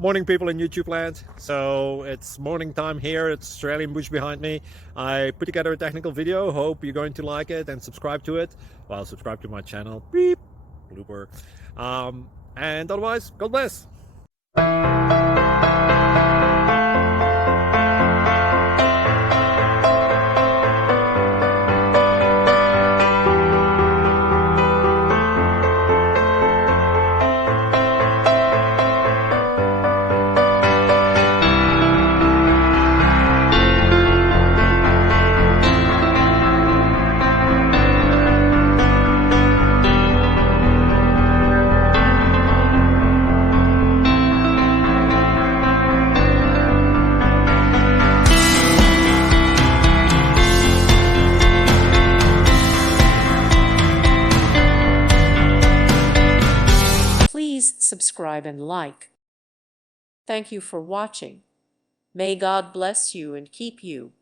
Morning, people in YouTube land. So it's morning time here. It's Australian bush behind me. I put together a technical video. Hope you're going to like it and subscribe to it. Well, subscribe to my channel. Beep. Blooper. And otherwise, God bless. Please subscribe and like. Thank you for watching. May God bless you and keep you.